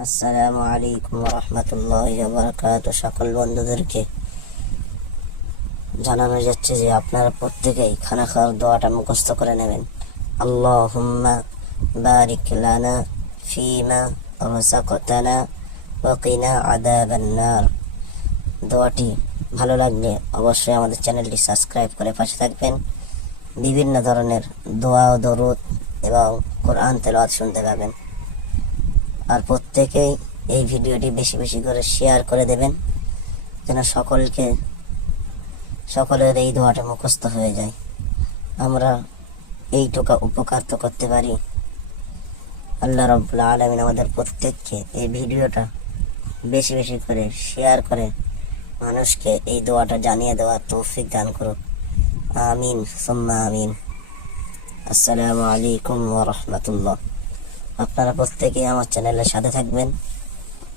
আসসালামু আলাইকুম ওয়া রাহমাতুল্লাহি ওয়া বারাকাতুহু। সকল বন্ধুদেরকে জানানো যাচ্ছে যে আপনারা প্রত্যেকেই খানা খাওয়ার দোয়াটা মুখস্থ করে নেবেন। আল্লাহুম্মা বারিক লানা ফীমা রাযাকতানা ওয়া কিনা আযাবান নার। দোয়াটি ভালো লাগলে অবশ্যই আমাদের চ্যানেলটি সাবস্ক্রাইব করে পাশে থাকবেন। বিভিন্ন ধরনের দোয়া ও দরুদ এবং কোরআন তেলাওয়াত শুনতে পাবেন। আর প্রত্যেকেই এই ভিডিওটি বেশি বেশি করে শেয়ার করে দেবেন, যেন সকলের এই দোয়াটা মুখস্থ হয়ে যায়। আমরা এইটুকু উপকার তো করতে পারি। আল্লাহ রাব্বুল আলামিন আমাদের প্রত্যেককে এই ভিডিওটা বেশি বেশি করে শেয়ার করে মানুষকে এই দোয়াটা জানিয়ে দেওয়ার তৌফিক দান করুক। আমিন সুম্মা আমিন। আসসালামু আলাইকুম ওয়া রাহমাতুল্লাহ। আপনারা প্রত্যেকেই আমার চ্যানেলের সাথে থাকবেন।